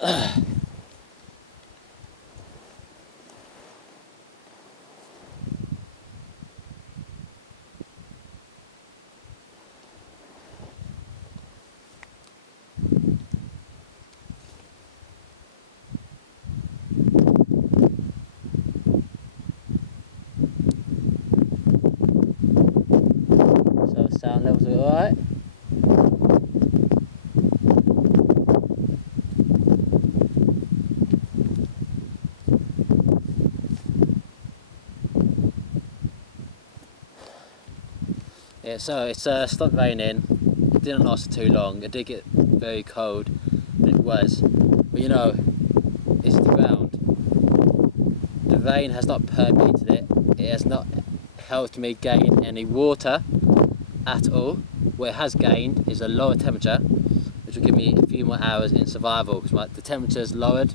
So sound levels are alright. Yeah, so it's stopped raining. It didn't last too long. It did get very cold, and it was. But you know, it's the ground. The rain has not permeated it. It has not helped me gain any water at all. What it has gained is a lower temperature, which will give me a few more hours in survival, because the temperature is lowered,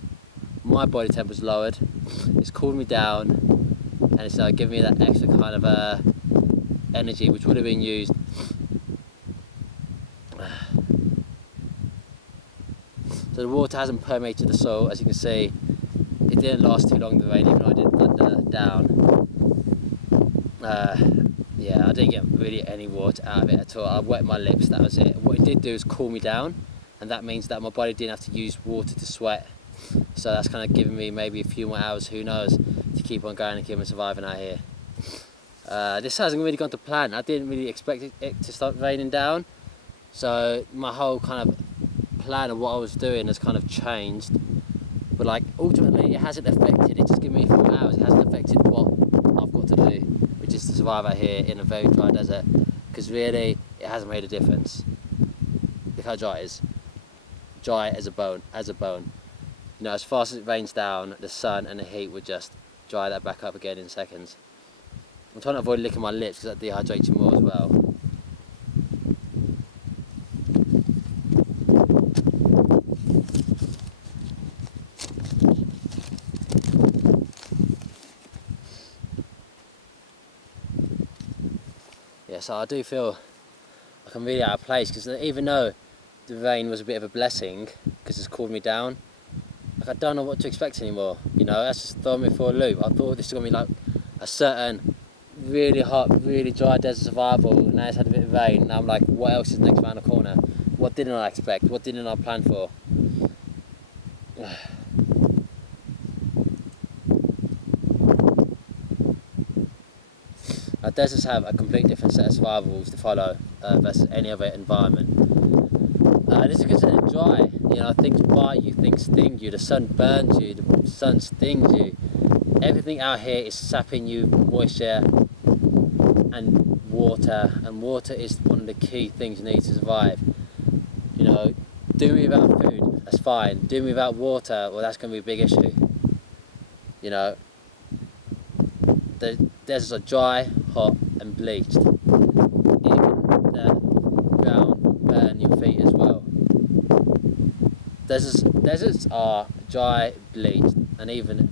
my body temperature is lowered. It's cooled me down, and it's giving me that extra kind of energy which would have been used. So the water hasn't permeated the soil, as you can see. It didn't last too long, the rain, even though I did thunder down. Yeah, I didn't get really any water out of it at all. I wet my lips, that was it. What it did do is cool me down, and that means that my body didn't have to use water to sweat. So that's kind of giving me maybe a few more hours, who knows, to keep on going and keep on surviving out here. This hasn't really gone to plan. I didn't really expect it to start raining down, so my whole kind of plan of what I was doing has kind of changed. But like ultimately it hasn't affected, it's just given me a few hours. It hasn't affected what I've got to do, which is to survive out here in a very dry desert, because really it hasn't made a difference. Look how dry it is. Dry as a bone, as a bone. You know, as fast as it rains down, the sun and the heat would just dry that back up again in seconds. I'm trying to avoid licking my lips because that dehydrates you more as well. Yeah, so I do feel like I'm really out of place, because even though the rain was a bit of a blessing because it's cooled me down, like I don't know what to expect anymore. You know, that's just throwing me for a loop. I thought this was going to be like a certain really hot, really dry desert survival, and now it's had a bit of rain, and I'm like, what else is next around the corner? What didn't I expect? What didn't I plan for? Now, deserts have a complete different set of survival rules to follow versus any other environment. This is because it's dry. You know, things bite you, things sting you, the sun burns you, the sun stings you. Everything out here is sapping you moisture and water is one of the key things you need to survive. You know, do me without food, that's fine. Do me without water, well, that's going to be a big issue. You know, the deserts are dry, hot and bleached. Even the ground will burn your feet as well. Deserts are dry, bleached, and even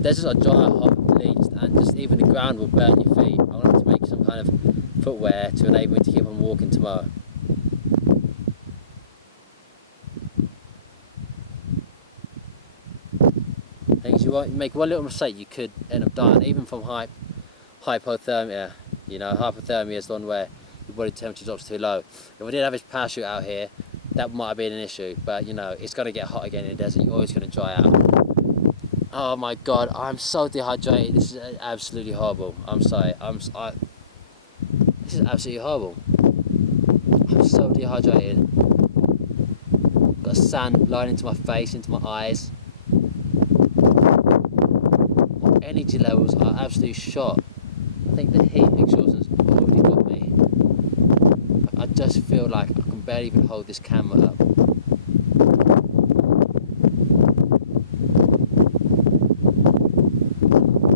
deserts are dry, hot, bleached, and just even the ground will burn your feet. I'm gonna have to make some kind of footwear to enable me to keep on walking tomorrow. Things you won't make one little mistake, you could end up dying, even from hypothermia. You know, hypothermia is the one where your body temperature drops too low. If I did have this parachute out here, that might have been an issue, but you know, it's going to get hot again in the desert. You're always going to dry out. Oh my god, I'm so dehydrated. This is absolutely horrible. I'm sorry. This is absolutely horrible. I'm so dehydrated. Got sand blowing into my face, into my eyes. My energy levels are absolutely shot. I think the heat exhaustion's already got me. I just feel like I can barely even hold this camera up.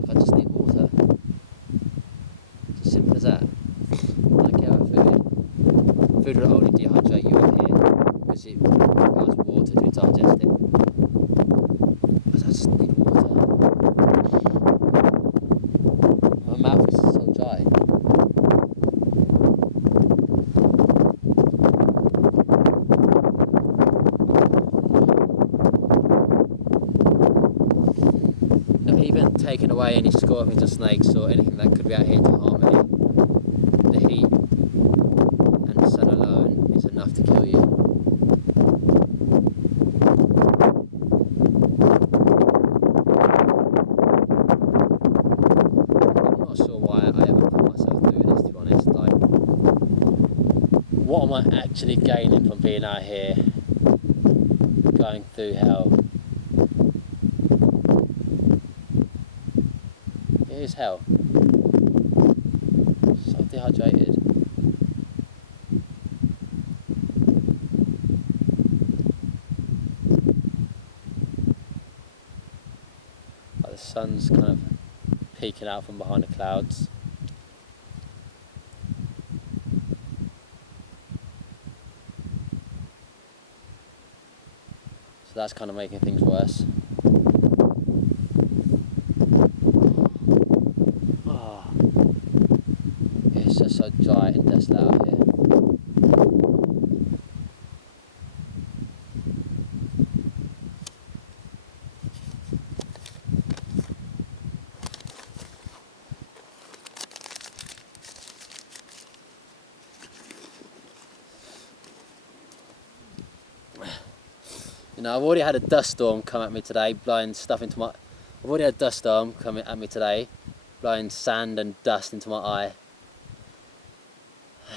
I just need water. It's as simple as that. I don't care about food. Food will only dehydrate you up here because it requires water to digest it. But I just need water. My mouth is so dry. taking away any scorpions or snakes or anything that could be out here to harm me, the heat and the sun alone is enough to kill you. I'm not sure why I ever put myself through this, to be honest. Like, what am I actually gaining from being out here, going through hell? It is hell. So dehydrated. Like the sun's kind of peeking out from behind the clouds. So that's kind of making things worse. Oh, it's just so dry and desolate out here. You know, I've already had a dust storm come at me today, blowing stuff into my... I've already had a dust storm coming at me today, blowing sand and dust into my eye.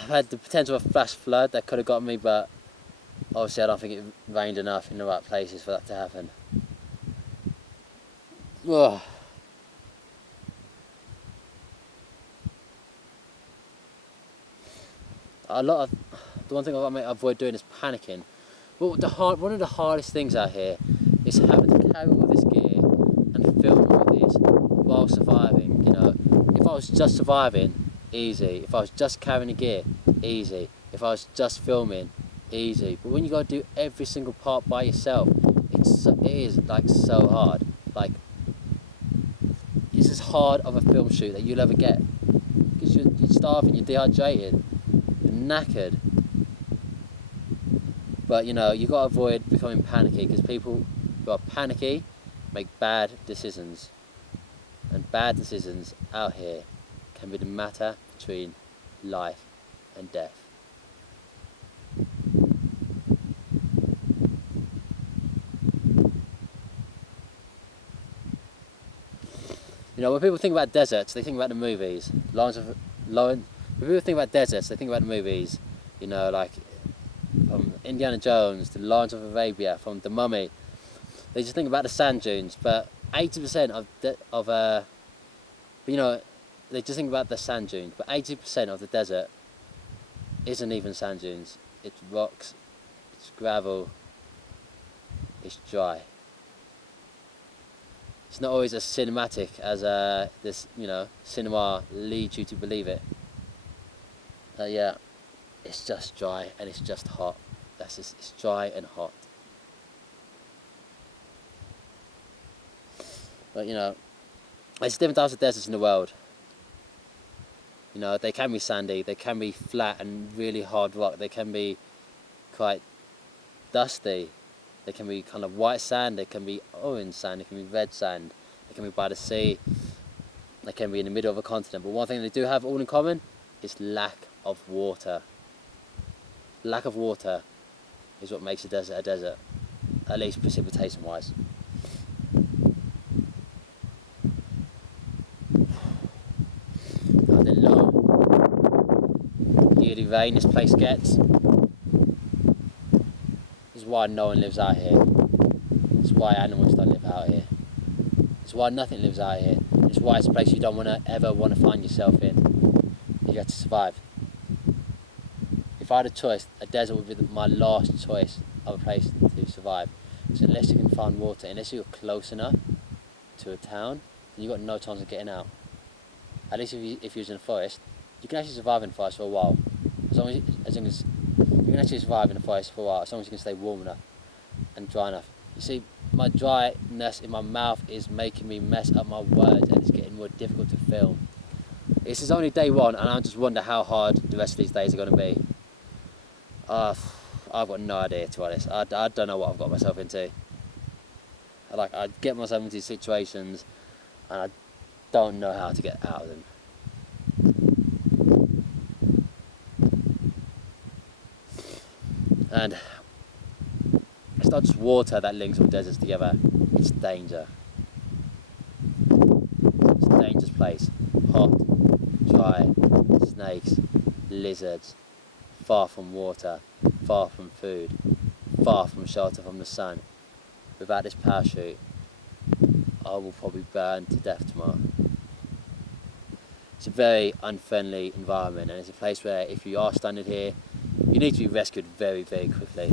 I've had the potential of a flash flood that could have got me, but obviously I don't think it rained enough in the right places for that to happen. Ugh. The one thing I've got to avoid doing is panicking. But one of the hardest things out here is having to carry all this gear and film all this while surviving. You know, if I was just surviving, easy. If I was just carrying the gear, easy. If I was just filming, easy. But when you got to do every single part by yourself, it is like so hard. Like, it's as hard of a film shoot that you'll ever get, because you're starving, you're dehydrated, you're knackered. But you know, you've got to avoid becoming panicky, because people who are panicky make bad decisions. And bad decisions out here can be the matter between life and death. You know, when people think about deserts, they think about the movies. When people think about deserts, they think about the movies. You know, like from Indiana Jones to Lawrence of Arabia, from The Mummy. They just think about the sand dunes, but 80% you know, they just think about the sand dunes, but 80% of the desert isn't even sand dunes. It's rocks, it's gravel, it's dry. It's not always as cinematic as this, you know, cinema leads you to believe it. Yeah, it's just dry and it's just hot. It's dry and hot. But you know, there's different types of deserts in the world. You know, they can be sandy, they can be flat and really hard rock, they can be quite dusty, they can be kind of white sand, they can be orange sand, they can be red sand, they can be by the sea, they can be in the middle of a continent. But one thing they do have all in common is lack of water. Lack of water is what makes a desert, at least precipitation wise. And the low yearly rain this place gets is why no one lives out here. It's why animals don't live out here. It's why nothing lives out here. It's why it's a place you don't ever want to find yourself in. You have to survive. If I had a choice, a desert would be my last choice of a place to survive. So unless you can find water, unless you're close enough to a town, then you've got no chance of getting out. At least if you're in a forest, you can actually survive in the forest for a while. As long as you can actually survive in the forest for a while, as long as you can stay warm enough and dry enough. You see, my dryness in my mouth is making me mess up my words, and it's getting more difficult to film. This is only day one, and I just wonder how hard the rest of these days are going to be. I've got no idea, to be honest. I don't know what I've got myself into. I get myself into situations, and I don't know how to get out of them. And it's not just water that links all deserts together, it's danger. It's a dangerous place. Hot, dry, snakes, lizards, far from water, far from food, far from shelter from the sun. Without this parachute, I will probably burn to death tomorrow. It's a very unfriendly environment, and it's a place where if you are stranded here, you need to be rescued very, very quickly.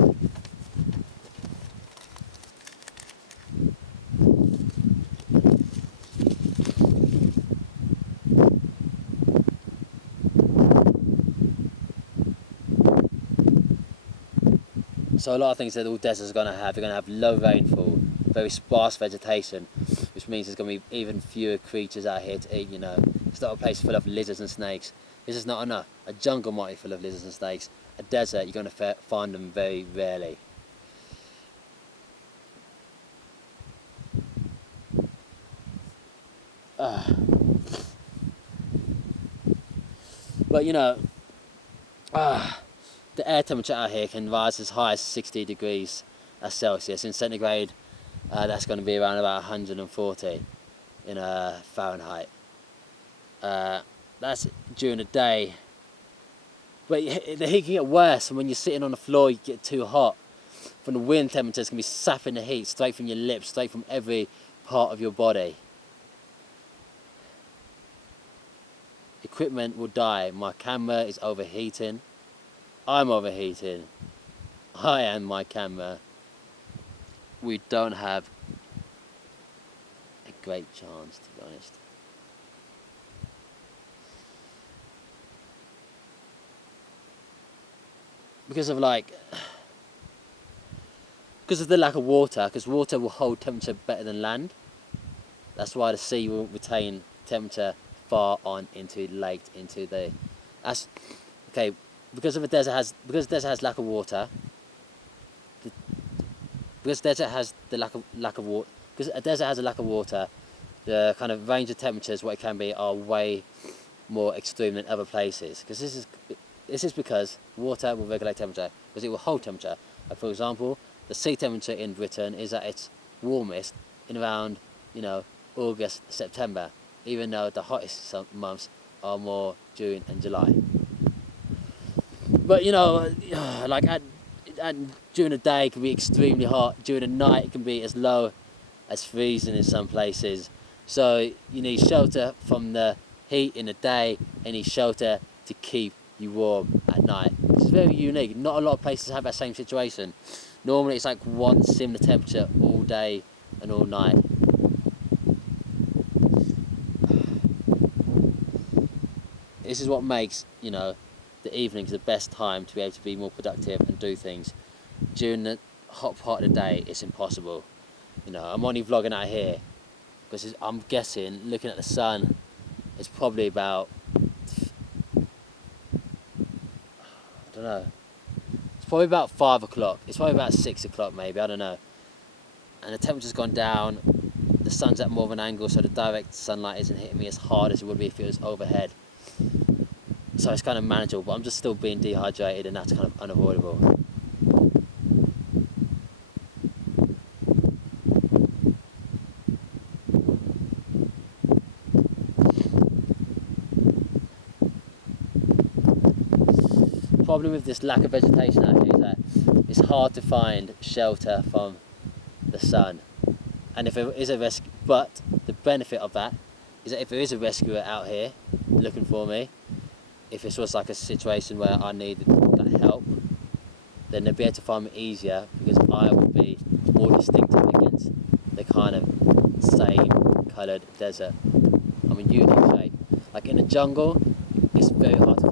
So a lot of things that all deserts are going to have, they're going to have low rainfall, very sparse vegetation, which means there's going to be even fewer creatures out here to eat, you know. It's not a place full of lizards and snakes. This is not enough. A jungle might be full of lizards and snakes. A desert, you're going to find them very rarely. But you know, the air temperature out here can rise as high as 60 degrees Celsius. In centigrade, that's going to be around about 140 in Fahrenheit. That's during the day. But the heat can get worse, and when you're sitting on the floor, you get too hot. From the wind, temperatures can be sapping the heat straight from your lips, straight from every part of your body. Equipment will die. My camera is overheating. I'm overheating. I am my camera. We don't have a great chance, to be honest. Because of the lack of water, because water will hold temperature better than land. That's why the sea will retain temperature far on into late into the. That's okay. Because the desert has lack of water. Because desert has the lack of water. Because a desert has a lack of water, the kind of range of temperatures what it can be are way more extreme than other places. Because this is because water will regulate temperature, because it will hold temperature. Like for example, the sea temperature in Britain is at its warmest in around, you know, August, September, even though the hottest months are more June and July. But you know, like during the day it can be extremely hot. During the night it can be as low as freezing in some places. So you need shelter from the heat in the day, and you need shelter to keep you warm at night. It's very unique. Not a lot of places have that same situation. Normally it's like one similar temperature all day and all night. This is what makes, you know, the evenings the best time to be able to be more productive and do things. During the hot part of the day, it's impossible. You know, I'm only vlogging out here because I'm guessing, looking at the sun, it's probably about, I don't know, it's probably about 5 o'clock. It's probably about 6 o'clock maybe, I don't know. And the temperature's gone down, the sun's at more of an angle, so the direct sunlight isn't hitting me as hard as it would be if it was overhead. So it's kind of manageable, but I'm just still being dehydrated, and that's kind of unavoidable. The problem with this lack of vegetation out here is that it's hard to find shelter from the sun. And if there is a rescue, but the benefit of that is that if there is a rescuer out here looking for me, if this was like a situation where I needed that help, then they'd be able to find me easier, because I would be more distinctive against the kind of same coloured desert. I'm a unique shape. Like in the jungle, it's very hard to